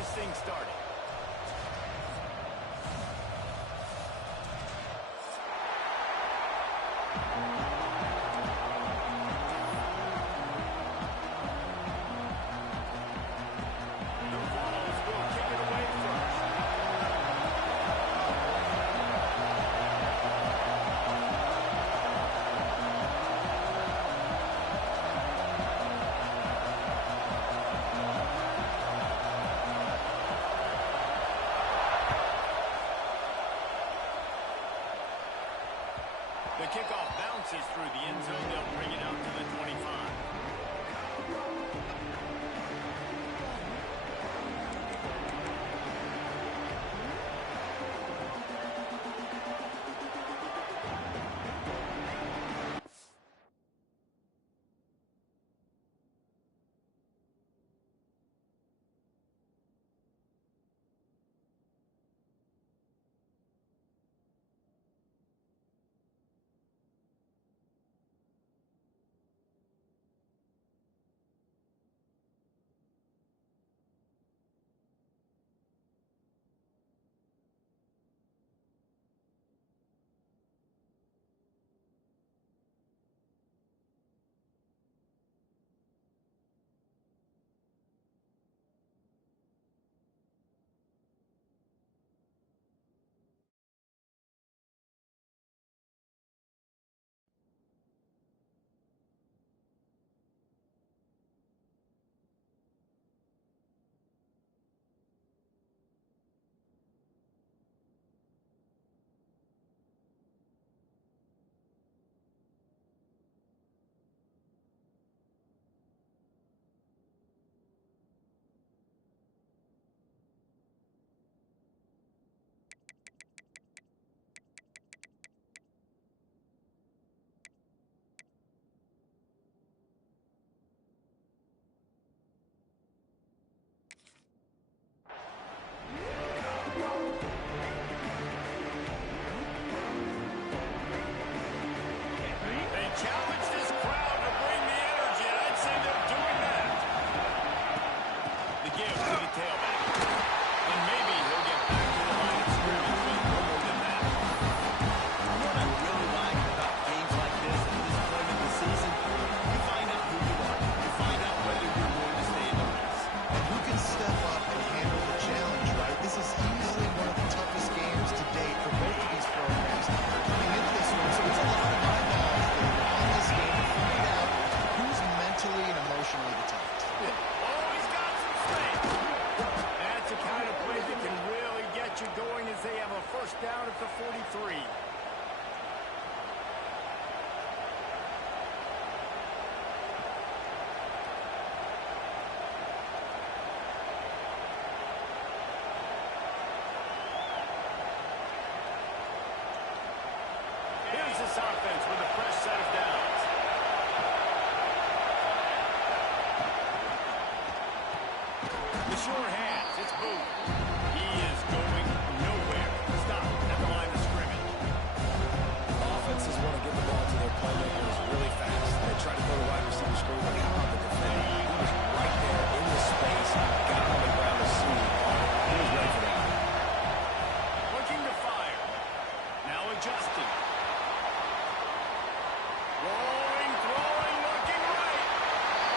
this thing started. The kickoff bounces through the end zone. They'll bring it out to the 25. Challenge this crowd to bring the energy, and I'd say they're doing that. The give to the tailback. And maybe he'll get back to the line of scrimmage with no more than that. What I really like about games like this at this point in the season, you find out who you are. You find out whether you're going to stay in the race. And who can step up and handle the challenge, right? This is easily one of the toughest games to date for both of these programs coming into this one. So it's a lot of eyeballs on this game to find out who's mentally and emotionally the toughest. Oh, he's got some space. That's the kind of play that can really get you going as they have a first down at the 43. Here's this offense with a fresh set of downs. The sure hands, it's Booth. He is going nowhere. Stop at the line of scrimmage. Offenses want to get the ball to their playmakers really fast. They try to go to wide receiver screen, but how about the defender? He was right there in the space, got on the ground to see it. He was ready for that. Looking to fire. Now adjusting. Rolling, throwing, looking right.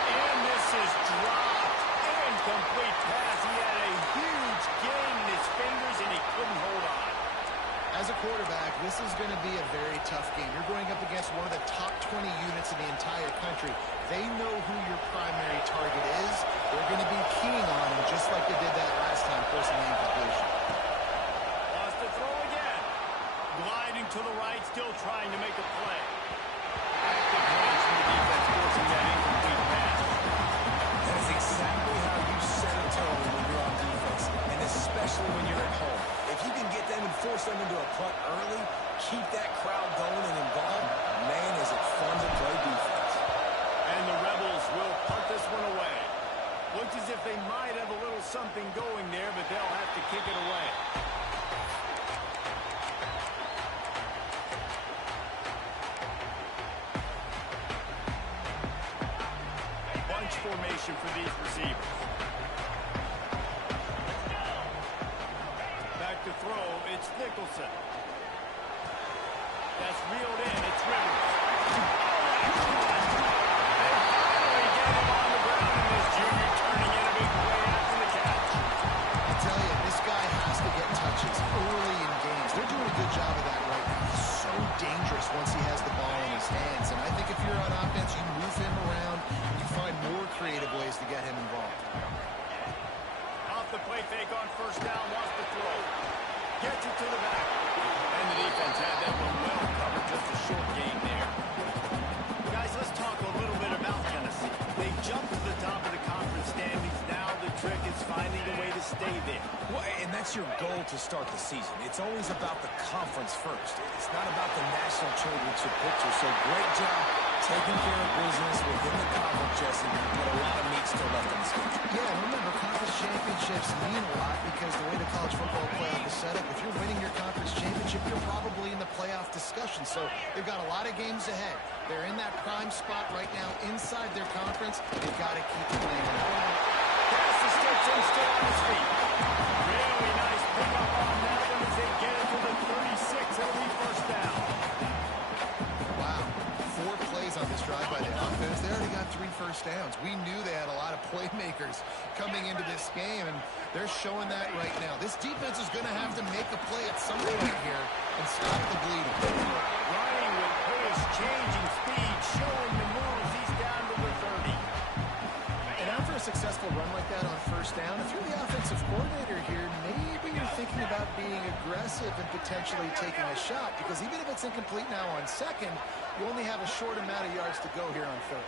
And this is dropped. Incomplete pass. He had a huge gain in his fingers, and he couldn't hold on. As a quarterback, this is going to be a very tough game. You're going up against one of the top 20 units in the entire country. They know who your primary target is. They're going to be keying on him just like they did that last time, forcing the incompletion. Lost the throw again. Gliding to the right, still trying to make a play. Active hands from the defense forcing that incomplete pass. That is exactly how you set a tone when you're on defense, and especially when you're at home. If you can get them and force them into a punt early, keep that crowd going and involved, man, is it fun to play defense. And the Rebels will punt this one away. Looks as if they might have a little something going there, but they'll have to kick it away. Bunch formation for these receivers. play fake on first down, wants to throw. Gets it to the back. And the defense had that one well covered, just a short gain there. Guys, let's talk a little bit about Tennessee. They jumped to the top of the conference standings. Now the trick is finding a way to stay there. Well, and that's your goal to start the season. It's always about the conference first. It's not about the national championship picture. So great job taking care of business within the conference, Jesse, but a lot of meat still left in the schedule. Yeah, and remember, conference championships mean a lot because the way the college football playoff is set up, if you're winning your conference championship, you're probably in the playoff discussion. So they've got a lot of games ahead. They're in that prime spot right now inside their conference. They've got to keep playing. Pass to Stetson, still on his feet. Really nice pickup on that one as they get it to the 36. It'll be first down. Wow, 4 plays on this drive by the offense. They already got 3 first downs. We knew they had a lot of playmakers coming into this game, and they're showing that right now. This defense is going to have to make a play at some point here and stop the bleeding. Running with pace, changing speed, showing the moves. He's down to the 30. And after a successful run like that on first down, if you're the offensive coordinator here, maybe you're thinking about being aggressive and potentially taking a shot, because even if it's incomplete now on second, you only have a short amount of yards to go here on third.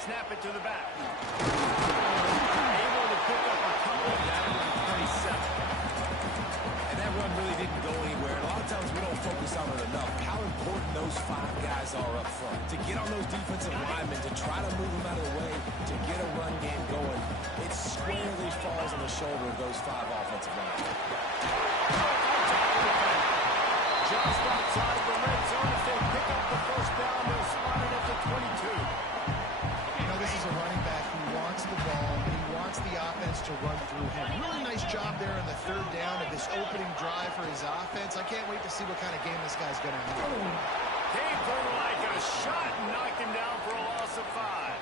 Snap it to the back. Able to pick up a couple down to the 27. And that run really didn't go anywhere. A lot of times we don't focus on it enough. How important those 5 guys are up front. To get on those defensive linemen, to try to move them out of the way, to get a run game going, it squarely falls on the shoulder of those 5 offensive linemen. Just outside the red zone. If they pick up the first down, they'll spot it at the 22. You know, this is a running back who wants the ball, and he wants the offense to run through him. Really nice job there in the third down of this opening drive for his offense. I can't wait to see what kind of game this guy's going to have. Came through like a shot and knocked him down for a loss of 5.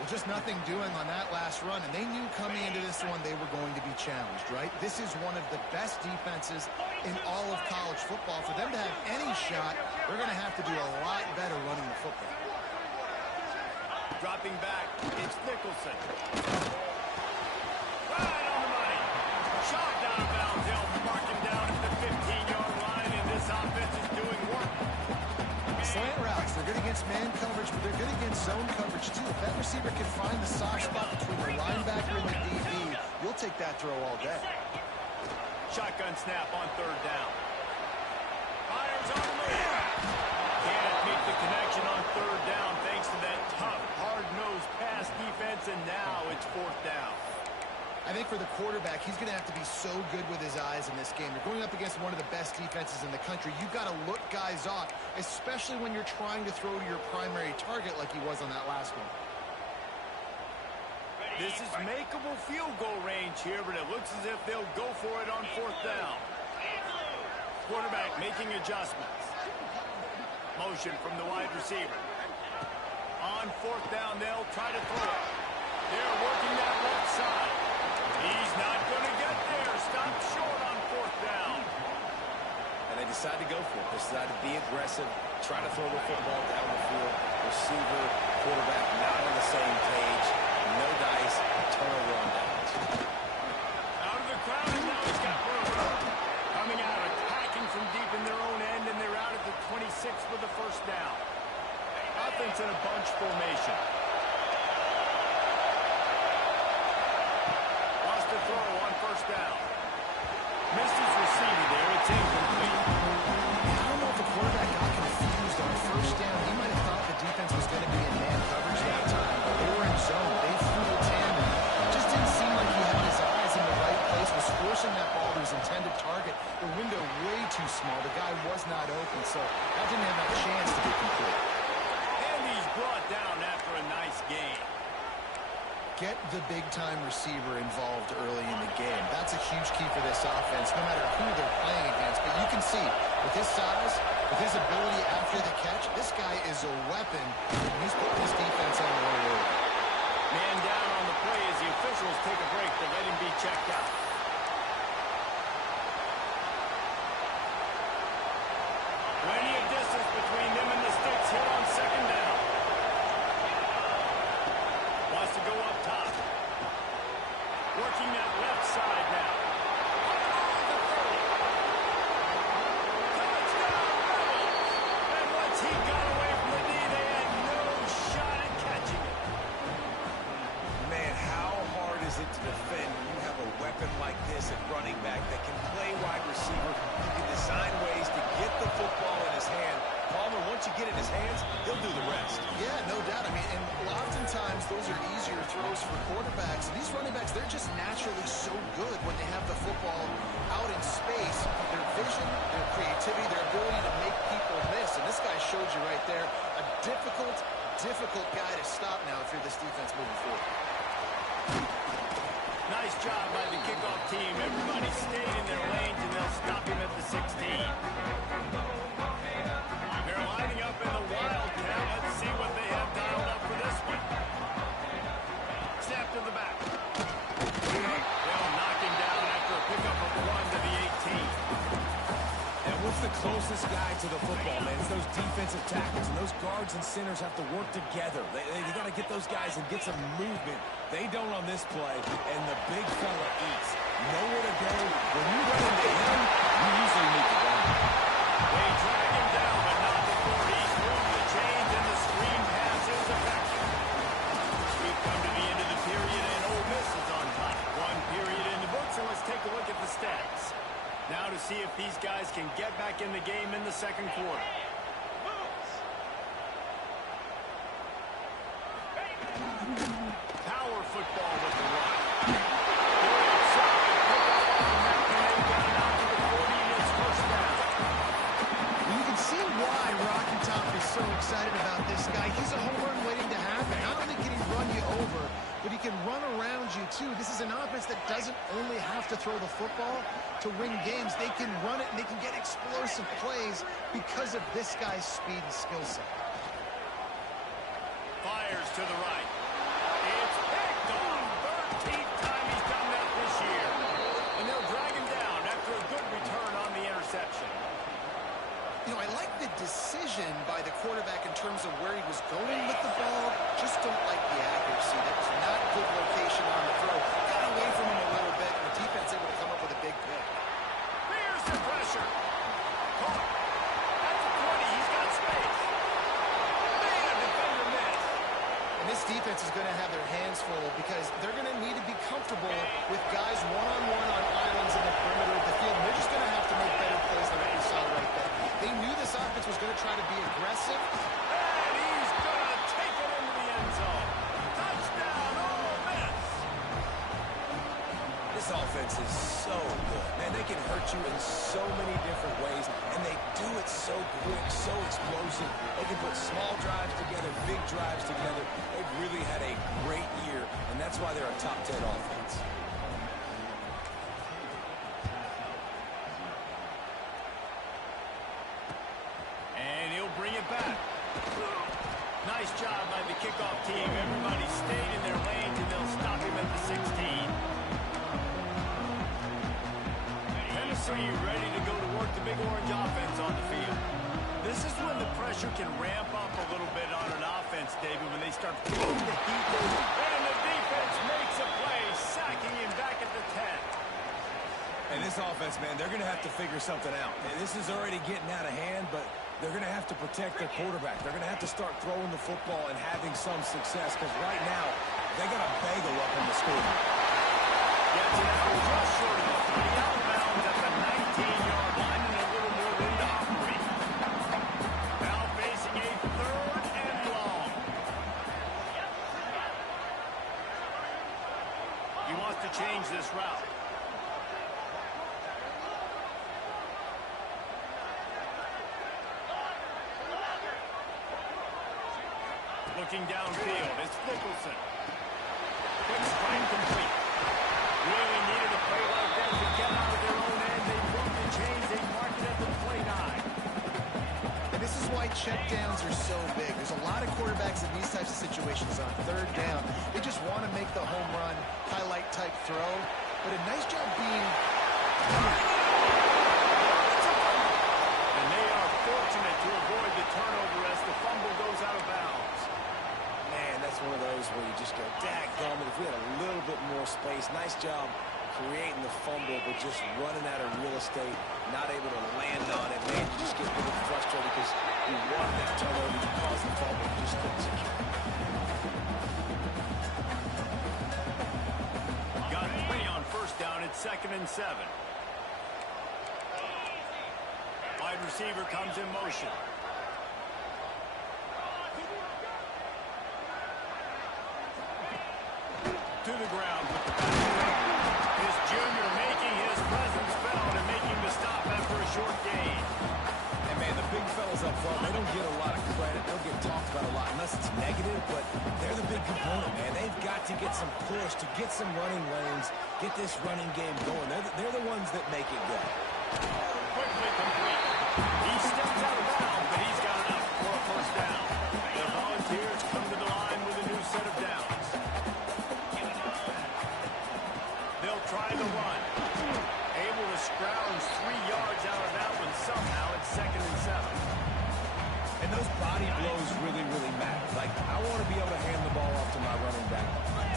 Well, just nothing doing on that last run, and they knew coming into this one they were going to be challenged, right? This is one of the best defenses in all of college football. For them to have any shot, they're going to have to do a lot better running the football. Dropping back, it's Nicholson. Right on the money. Shot down of bounds. They'll mark him down at the 15-yard line, and this offense is doing work. Slant routes, they're good against man coverage, but they're good against zone coverage too. If that receiver can find the soft spot between the linebacker and the DB, you'll take that throw all day. Shotgun snap on third down. Fires on the move. Can't meet the connection on third down thanks to that tough, hard-nosed pass defense, and now it's fourth down. I think for the quarterback, he's going to have to be so good with his eyes in this game. You're going up against one of the best defenses in the country. You've got to look guys off, especially when you're trying to throw to your primary target like he was on that last one. This is makeable field goal range here, but it looks as if they'll go for it on fourth down. Quarterback making adjustments. Motion from the wide receiver. On fourth down, they'll try to throw it. They're working that left side. He's not going to get there. Stopped short on fourth down. And they decide to go for it. They decide to be aggressive, try to throw the football down the field. Receiver, quarterback not on the same page. No dice, turnover on downs. Out of the crowd, and now he's got room. Coming out, attacking from deep in their own end, and they're out at the 26 for the first down. Offense in a bunch formation. Lost the throw on first down. Missed his receiver there. It's incomplete. I don't know if the quarterback got confused on first down. He might have thought the defense was going to be in man coverage that time, but they were in zone. They threw the tandem. It just didn't seem like he had his eyes in the right place, was forcing that ball to his intended target. The window way too small. The guy was not open, so that didn't have that chance to be complete. And he's brought down after a nice game. Get the big-time receiver involved early in the game. That's a huge key for this offense, no matter who they're playing against. But you can see, with his size, with his ability after the catch, this guy is a weapon. He's putting his defense on the road. Man down on the play as the officials take a break to let him be checked out. Plenty of distance between them and the sticks here on second down. Wants to go up top. side now. And once he got away from the knee, they had no shot at catching it. Man, how hard is it to defend when you have a weapon like this at running back that can play wide receiver? You can design ways to get the football in his hand. Palmer, once you get it in his hands, he'll do the rest. Yeah, no doubt. I mean, and oftentimes those are easier throws for quarterbacks. And these running backs, they're just naturally so good when they have the football out in space. Their vision, their creativity, their ability to make people miss. And this guy showed you right there, a difficult guy to stop now if you're this defense moving forward. Nice job by the kickoff team. Everybody stayed in their lanes, and they'll stop him at the 16. They're lining up in the wildcat. Let's see what they have dialed up for this one. Snap to the back. They'll knock him down after a pickup of 1 to the 18. And what's the closest guy to the football, man? It's those defensive tackles, and those guards and centers have to work together. They got to get those guys and get some movement. They don't on this play, and the big fella eats. Nowhere to go. When you run into him, you usually meet the gun. They drag him down, but not before he's through the chains, and the screen pass is effective. We've come to the end of the period, and Ole Miss is on top. 1 period in the books, and let's take a look at the stats. Now to see if these guys can get back in the game in the second quarter. Power football with the run. Good outside, pick up on that, and they got it out to the 40, and it's first down. Well, you can see why Rocky Top is so excited about this guy. He's a home run waiting to happen. Not only can he run you over, but he can run around you, too. This is an offense that doesn't only have to throw the football to win games. They can run it, and they can get explosive plays because of this guy's speed and skill set. Fires to the right. It's picked off. 13th time he's done that this year. And they'll drag him down after a good return on the interception. You know, I like the decision by the quarterback in terms of where he was going with the ball. Just don't like the accuracy. That was not good location on the throw. Got away from him a little bit, and the defense able to come up with a big pick. Here's the pressure. Caught. At the 20, he's got space. Man, a defender missed. And this defense is going to have their hands full because they're going to need to be comfortable with guys one-on-one on islands in the perimeter of the field. And they're just going to have to make better plays than what we saw right there. They knew this offense was going to try to be aggressive. And he's going to take it into the end zone. Touchdown, Ole Miss. This offense is so good. Man, they can hurt you in so many different ways, and they do it so quick, so explosive. They can put small drives together, big drives together. They've really had a great year, and that's why they're a top 10 offense. And he'll bring it back. Nice job by the kickoff team. Everybody stayed in their lanes, and they'll stop him at the 16. Tennessee ready to go to work the Big Orange offense on the field. This is when the pressure can ramp up a little bit on an offense, David, when they start feeling the heat. And the defense makes a play, sacking him back at the 10. And this offense, man, they're going to have to figure something out. And this is already getting out of hand, but they're going to have to protect their quarterback. They're going to have to start throwing the football and having some success because right now, they got a bagel up in the score. Gets it out just short of the 30, out of bounds at the 19-yard line, and a little more room to operate. Now facing a 3rd and long. He wants to change this route. Looking downfield, it's Nicholson. Quick spine complete. Really needed a play like that to get out of their own end. They moved the chains. They marked it at the 29. And this is why checkdowns are so big. There's a lot of quarterbacks in these types of situations on 3rd down. They just want to make the home run, highlight type throw. But a nice job being... And they are fortunate to avoid the turnover as the fumble goes out of bounds. Man, that's one of those where you just go, dadgummit, if we had a little bit more space. Nice job creating the fumble, but just running out of real estate, not able to land on it. Man, you just get a little frustrated because you wanted that turnover, you caused the fumble, you just couldn't secure it. Got 3 on first down at 2nd and 7. Wide receiver comes in motion. To the ground with the pass. This junior making his presence felt and making the stop after a short gain. And man, the big fellas up front, they don't get a lot of credit. They'll get talked about a lot unless it's negative, but they're the big component, man. They've got to get some push, to get some running lanes, get this running game going. They're the ones that make it go. Quickly complete. He steps out of bounds, but he's got enough for a first down. The Volunteers come to the line with a new set of downs. They'll try the run. Able to scrounge 3 yards out of that one somehow at 2nd and 7. And those body blows really, really matter. Like, I want to be able to hand the ball off to my running back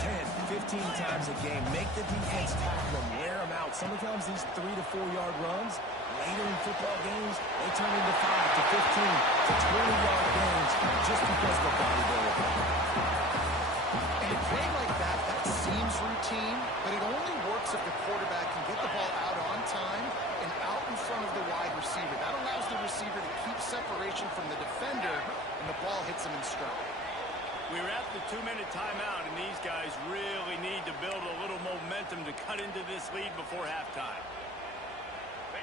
10, 15 times a game. Make the defense tackle them, wear them out. Sometimes these 3 to 4 yard runs, later in football games, they turn into 5 to 15 to 20 yard games just because the body blow. And a play like that, that seems routine, but it only works if the quarterback can get the ball out on time and out in front of the wide receiver. That allows the receiver to keep separation from the defender, and the ball hits him in stride. We're at the 2-minute timeout, and these guys really need to build a little momentum to cut into this lead before halftime.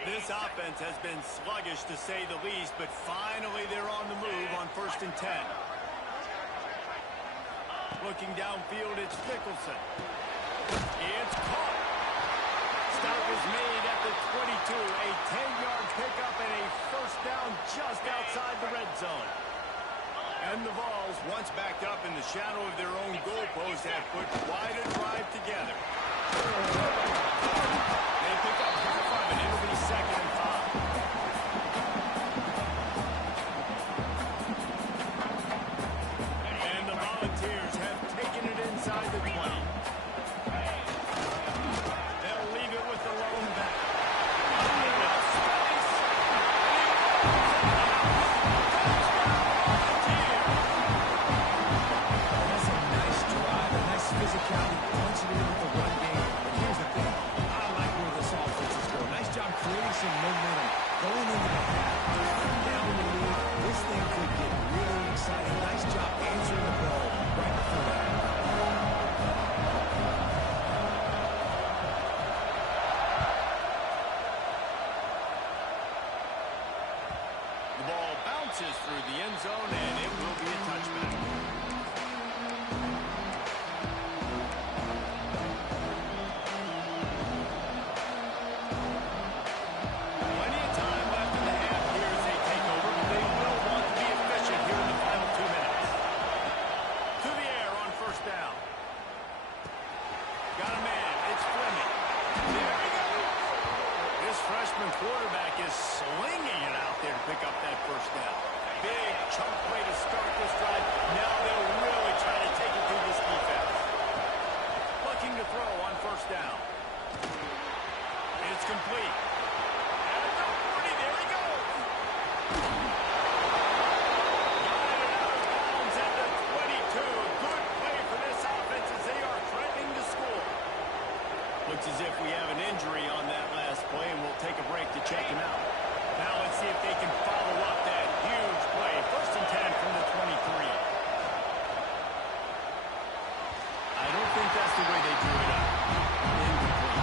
This offense has been sluggish, to say the least, but finally they're on the move on 1st and 10. Looking downfield, it's Mickelson. It's caught. Stop is made at the 22. A 10-yard pickup and a first down just outside the red zone. And the Vols, once backed up in the shadow of their own goalpost, have put quite a drive together. They pick up half of it. It'll be 2nd and 5. And the Volunteers have taken it inside the 20. They'll leave it with the lone back. That's a nice drive, a nice physicality, punching it in with the run game. But here's the thing. I like where this offense is going. Nice job creating some momentum. Going into the half, down in the lead. This thing could get really exciting. Nice job answering the bell right before that. The ball bounces through the end zone, and it will be a touchback. Plenty of time left in the half here as they take over, but they will want to be efficient here in the final 2 minutes. To the air on first down. Got a man. It's Fleming. There he goes. This freshman quarterback is slinging it out there to pick up that first down. Big chunk play to start this drive. Now they'll really try to take it through this defense. Looking to throw on first down. It's complete. At the 40, there he goes. Got it out of bounds at the 22. Good play for this offense as they are threatening to score. Looks as if we have an injury on that last play, and we'll take a break to check him out. Now let's see if they can follow up that huge play. 1st and 10 from the 23. I don't think that's the way they drew it up. Incomplete.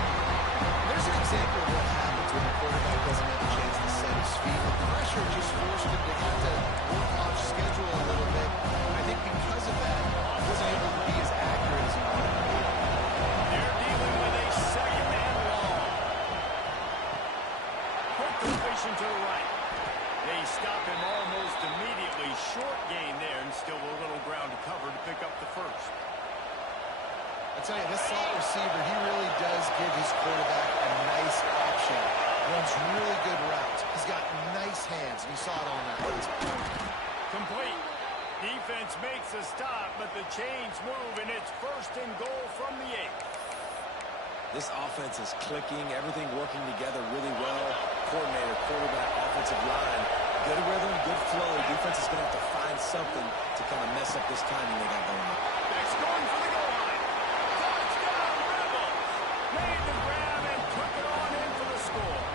There's an example of what happens when the quarterback doesn't have a chance to set his feet. The pressure just forced him to have to work off schedule a little bit. I think because of that, he wasn't able to be as accurate as he wanted to be. They're dealing with a 2nd and long. Quick completion to the right. They stop him almost immediately. Short gain there, and still a little ground to cover to pick up the first. I tell you, this slot receiver, he really does give his quarterback a nice option. Runs really good routes. He's got nice hands. You saw it on that last play. Complete. Defense makes a stop, but the chains move, and it's 1st and goal from the 8. This offense is clicking, everything working together really well. Coordinator, quarterback, offensive line. Good rhythm, good flow. Defense is going to have to find something to kind of mess up this timing they got going on. Next going for the goal line. Touchdown, Rebels. Made the grab and took it on in for the score.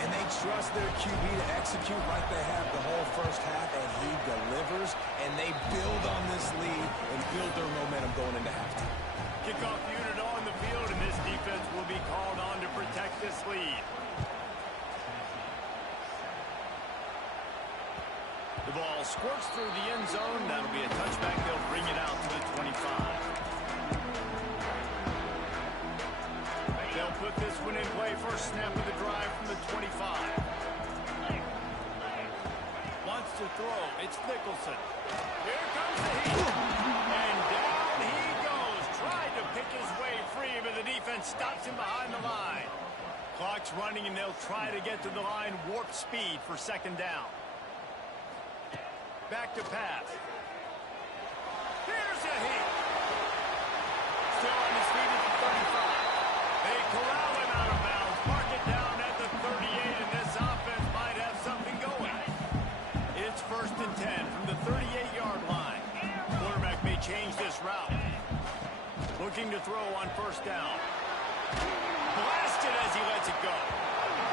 And they trust their QB to execute like they have the whole first half, and he delivers, and they build on this lead and build their momentum going into halftime. Kickoff unit on the field, and this defense will be called on to protect this lead. The ball squirts through the end zone. That'll be a touchback. They'll bring it out to the 25. They'll put this one in play. First snap of the drive from the 25. Wants to throw. It's Nicholson. Here comes the heat. And down he goes. Tried to pick his way free, but the defense stops him behind the line. Clock's running, and they'll try to get to the line. Warp speed for second down. Back to pass. Here's a heat. Still on his feet at the 35. They corral him out of bounds. Mark it down at the 38, and this offense might have something going. It's 1st and 10 from the 38-yard line. Quarterback may change this route. Looking to throw on first down. Blasted as he lets it go.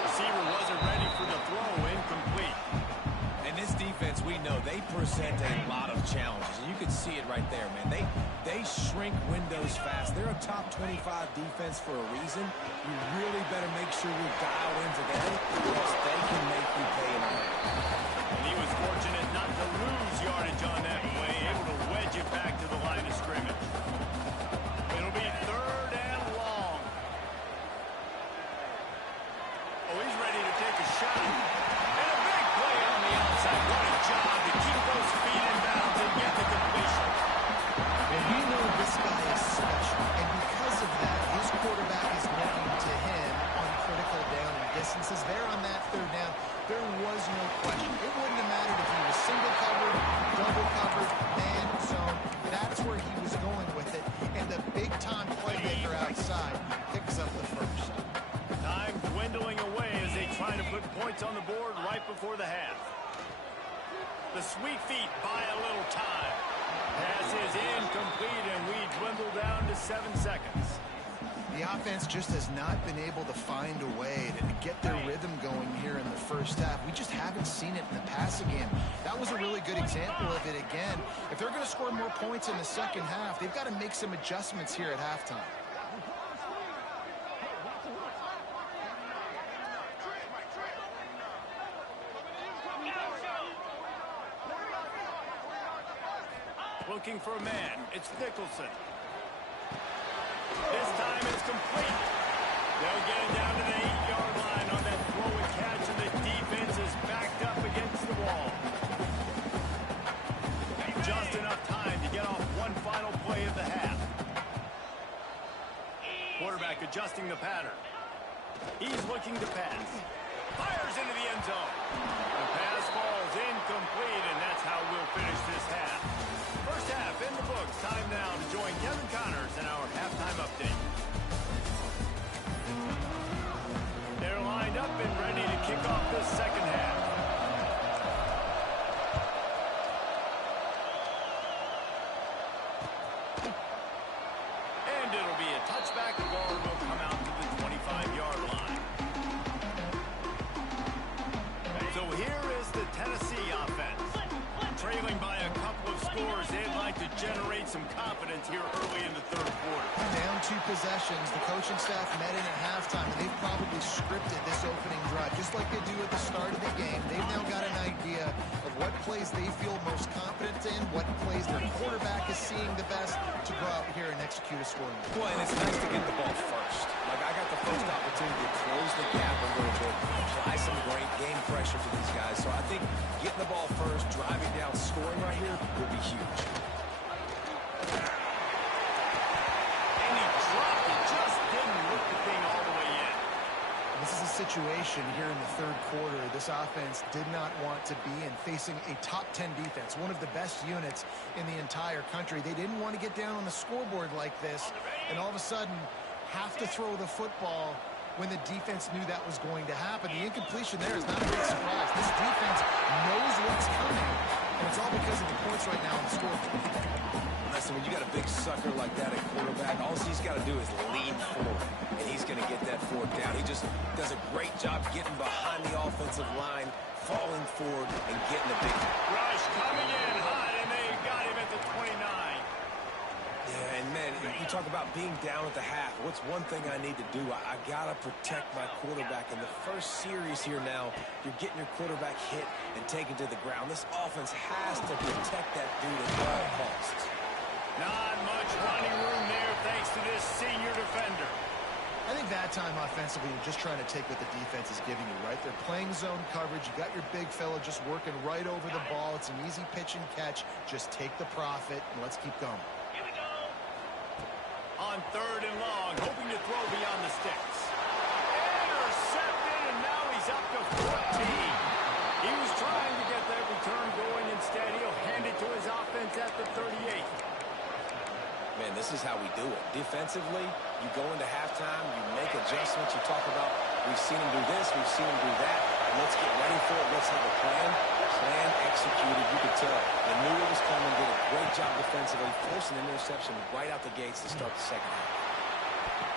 Receiver wasn't ready for the throw. Incomplete. And this defense, we know, they present a lot of challenges. And you can see it right there, man. They shrink windows fast. They're a top 25 defense for a reason. You really better make sure you're dialed in today, or else they can make you pay in a hurry. And he was fortunate not to lose yardage on that play, able to wedge it back to the line of scrimmage. It'll be 3rd and long. Oh, he's ready to take a shot. And a big play on the outside. What a job to keep those feet in bounds and get the completion. And we know this guy is special, and because of that, his quarterback is looking to him on critical down and distances. There on that 3rd down, there was no question. It wouldn't have mattered if he was single covered, double covered, man zone. That's where he was going with it, and the big-time playmaker outside picks up the first. Time dwindling away as they try to put points on the board right before the half. The sweet feet buy a little time. Pass is incomplete, and we dwindle down to 7 seconds. The offense just has not been able to find a way to get their rhythm going here in the first half. We just haven't seen it in the passing game. That was a really good example of it again. If they're going to score more points in the second half, they've got to make some adjustments here at halftime. Looking for a man. It's Nicholson. This time it's complete. They'll get it down to the 8-yard line on that throw and catch, and the defense is backed up against the wall. Just enough time to get off one final play of the half. Quarterback adjusting the pattern. He's looking to pass. Fires into the end zone. The pass falls incomplete, and that's how we'll finish this half. First half in the books. Time now to join Kevin Connors in our halftime update. They're lined up and ready to kick off this second half. And it'll be a touchback. The ball will come out to the 25-yard line. So here is the Tennessee offense. Trailing by a couple of scores, they'd like to generate some confidence here early in the 3rd quarter. Down 2 possessions, the coaching staff met in at halftime, and they've probably scripted this opening drive, just like they do at the start of the game. They've now got an idea of what plays they feel most confident in, what plays their quarterback is seeing the best to go out here and execute a scoring. Well, and it's nice to get the ball first. Like, I got the first opportunity to close the gap a little bit, apply some great game pressure to these guys. So I think getting the ball first, driving down, scoring right here will be huge. And he dropped it, just didn't look the thing all the way in. This is a situation here in the 3rd quarter this offense did not want to be in, facing a top 10 defense, one of the best units in the entire country. They didn't want to get down on the scoreboard like this, and all of a sudden, have to throw the football when the defense knew that was going to happen. The incompletion there is not a big surprise. This defense knows what's coming, and it's all because of the points right now on the scoreboard. Listen, when you got a big sucker like that at quarterback, all he's got to do is lean forward, and he's going to get that fourth down. He just does a great job getting behind the offensive line, falling forward, and getting a big Rush coming in hot, and they got him at the 29. Yeah, and man, you talk about being down at the half. What's one thing I need to do? I got to protect my quarterback. In the first series here now, you're getting your quarterback hit and taken to the ground. This offense has to protect that dude at all costs. Not much running room there thanks to this senior defender. I think that time offensively, you're just trying to take what the defense is giving you, right? They're playing zone coverage. You got your big fella just working right over the ball. It's an easy pitch and catch. Just take the profit, and let's keep going. On 3rd and long, hoping to throw beyond the sticks. Intercepted, and now he's up to 14. He was trying to get that return going. Instead, he'll hand it to his offense at the 38. Man, this is how we do it. Defensively, you go into halftime, you make adjustments. You talk about, we've seen him do this, we've seen him do that. Let's get ready for it. Let's have a plan. Plan executed. You could tell they knew it was coming. Did a great job defensively, forcing an interception right out the gates to start the second half.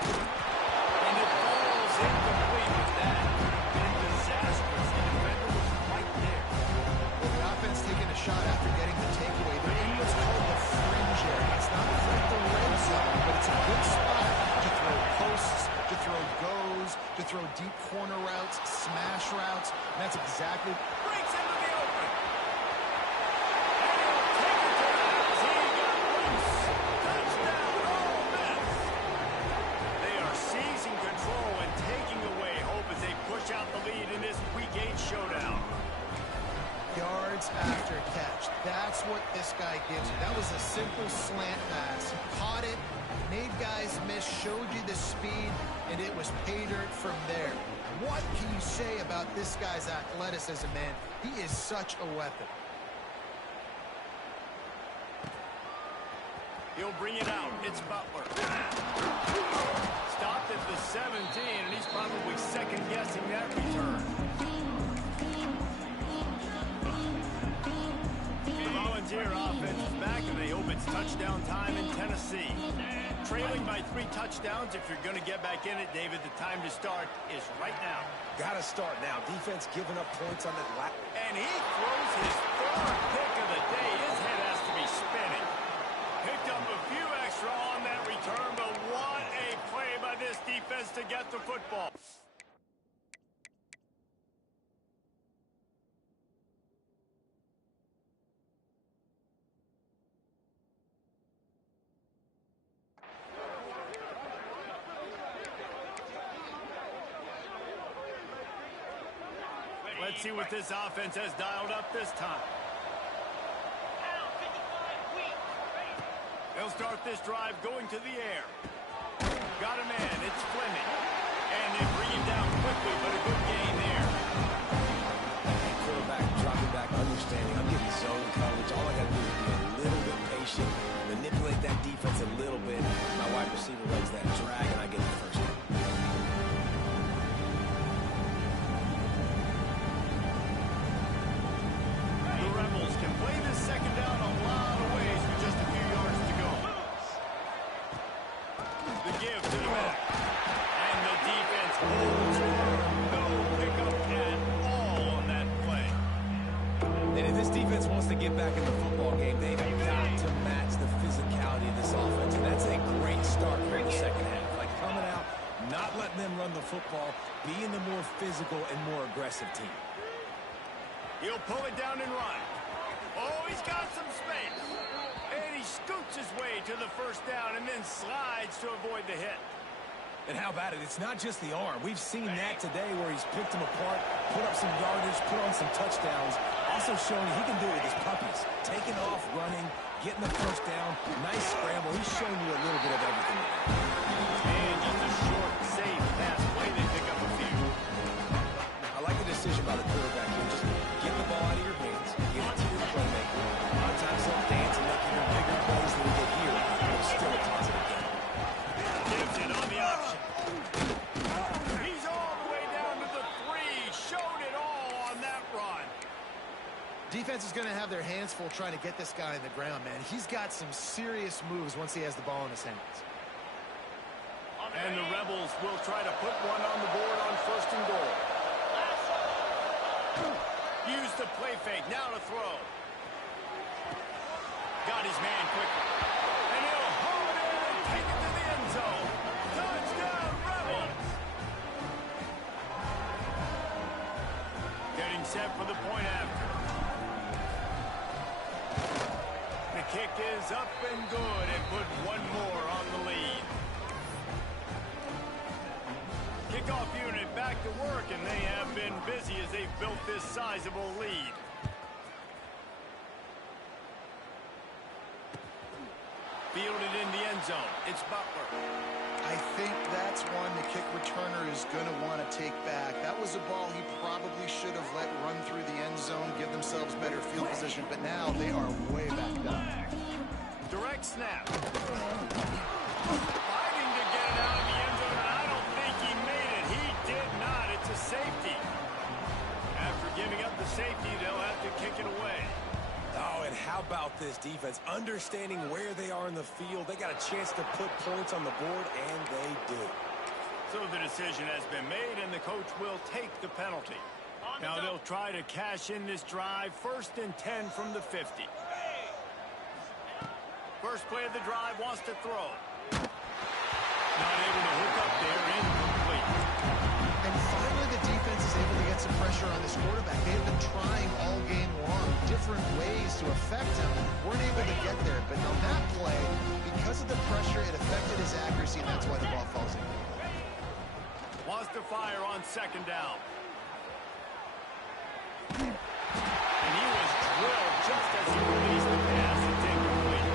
And it falls incomplete with that. Been disastrous. The defender was right there. The offense taking a shot after getting the takeaway. They're in what's called the fringe area. It's not quite the red zone, but it's a good spot to throw posts, to throw goes, to throw deep corner routes, smash routes. And that's exactly... Breaks into the open. And he'll take it to the house. He got loose. Touchdown, Ole Miss. They are seizing control and taking away hope as they push out the lead in this Week 8 showdown. Yards after catch. That's what this guy gives you. That was a simple slant pass. He caught it, made guys miss, showed you the speed, and it was pay dirt from there. What can you say about this guy's athleticism, man? He is such a weapon. He'll bring it out. It's Butler. Stopped at the 17, and he's probably second-guessing that return. Volunteer offense is back, and they hope it's touchdown time in Tennessee. Trailing by 3 touchdowns. If you're going to get back in it, David, the time to start is right now. Got to start now. Defense giving up points on that lap. And he throws his 3rd pick of the day. His head has to be spinning. Picked up a few extra on that return, but what a play by this defense to get the football. Let's see what this offense has dialed up this time. They'll start this drive going to the air. Got a man. It's Fleming. And they bring him down quickly, but a good gain there. Quarterback dropping back, understanding. I'm getting zone coverage. All I got to do is be a little bit patient, manipulate that defense a little bit. My wide receiver runs that drag, and I get the first down. Rebels can play this second down a lot of ways with just a few yards to go. The give to the back. And the defense holds firm. No pickup at all on that play. And if this defense wants to get back in the football game, they've got to match the physicality of this offense. And that's a great start for the second half. Like coming out, not letting them run the football, being the more physical and more aggressive team. He'll pull it down and run. Oh, he's got some space. And he scoots his way to the first down and then slides to avoid the hit. And how about it? It's not just the arm. We've seen that today where he's picked them apart, put up some yardage, put on some touchdowns. Also showing he can do it with his puppies. Taking off, running, getting the first down. Nice scramble. He's showing you a little bit of everything. And just a short, safe pass play. They pick up a few. I like the decision by the quarterback here. Just get the ball out of your hands, get it to your playmaker. A lot of times they'll dance and make even bigger plays than we did here. But it's still a positive game. Gives it on the option. defense is going to have their hands full trying to get this guy in the ground, man. He's got some serious moves once he has the ball in his hands. And the Rebels will try to put one on the board on 1st and goal. Use the play fake. Now to throw. Got his man quickly. And he'll haul it in and take it to the end zone. Touchdown, Rebels! Getting set for the point after. The kick is up and good and put one more on the lead. Kickoff unit back to work, and they have been busy as they've built this sizable lead. Fielded in the end zone. It's Butler. I think that's one the kick returner is going to want to take back. That was a ball he probably should have let run through the end zone, give themselves better field position, but now they are way backed up. Direct snap. Fighting to get it out of the end zone, and I don't think he made it. He did not. It's a safety. After giving up the safety, they'll have to kick it away. Oh, and how about this defense? Understanding where they are in the field. They got a chance to put points on the board, and they do. So the decision has been made, and the coach will take the penalty. Now they'll try to cash in this drive. 1st and 10 from the 50. First play of the drive, wants to throw. Not able to hook up there, incomplete. And finally the defense is able to get some pressure on this quarterback. They have been trying all game long different ways to affect him. Weren't able to get there, but on that play, because of the pressure, it affected his accuracy, and that's why the ball falls in. Wants to fire on 2nd down. And he was drilled just as he released the pass. It's incomplete.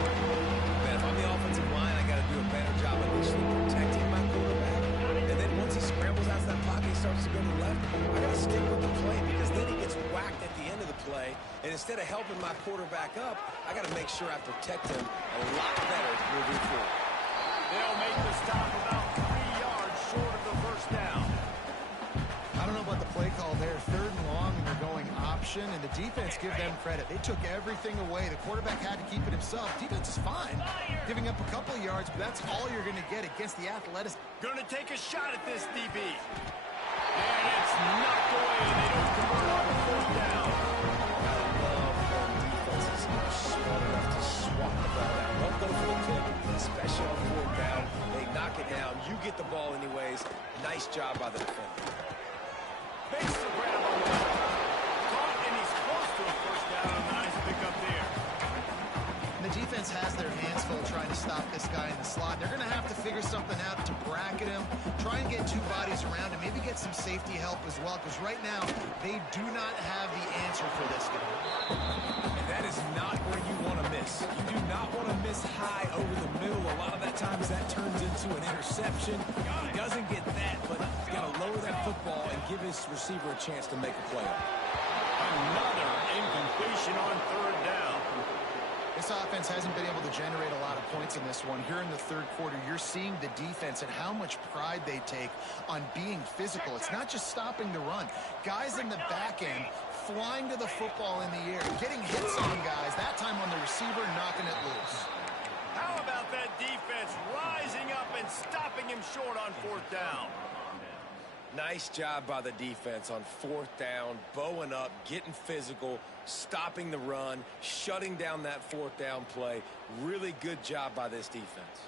Man, if I'm the offensive line, I got to do a better job of initially protecting my quarterback. And then once he scrambles out of that pocket, he starts to go to the left, I got to stick with the play because then he gets whacked at the end of the play. And instead of helping my quarterback up, I got to make sure I protect him a lot better moving forward. They'll make the stop about 3 yards short of the 1st down. I don't know about the play call there. 3rd and long, and they're going option, and the defense, give them credit. They took everything away. The quarterback had to keep it himself. Defense is fine, giving up a couple of yards, but that's all you're going to get against the athleticism. Going to take a shot at this DB. And it's knocked away, and they don't convert on 4th down. I love when defenses are smart enough to swat the ball down. Don't go for the tip, especially on 4th down. They knock it down. You get the ball anyways. Nice job by the defender. Makes the grab on the left. Caught, and he's close to a 1st down. A nice pickup there. And the defense has their hands full trying to stop this guy in the slot. They're going to have to figure something out to bracket him, try and get 2 bodies around him, maybe get some safety help as well, because right now they do not have the answer for this guy. And that is not where you want to miss. You do not want to miss high over the middle. A lot of that times that turns into an interception. He doesn't get that, but he's got to lower that football and give his receiver a chance to make a play. Another incompletion on 3rd down. This offense hasn't been able to generate a lot of points in this one. Here in the 3rd quarter, you're seeing the defense and how much pride they take on being physical. It's not just stopping the run. Guys in the back end flying to the football in the air, getting hits on guys, that time on the receiver, knocking it loose. How about that defense rising up and stopping him short on 4th down? Nice job by the defense on 4th down, bowing up, getting physical, stopping the run, shutting down that 4th down play. Really good job by this defense.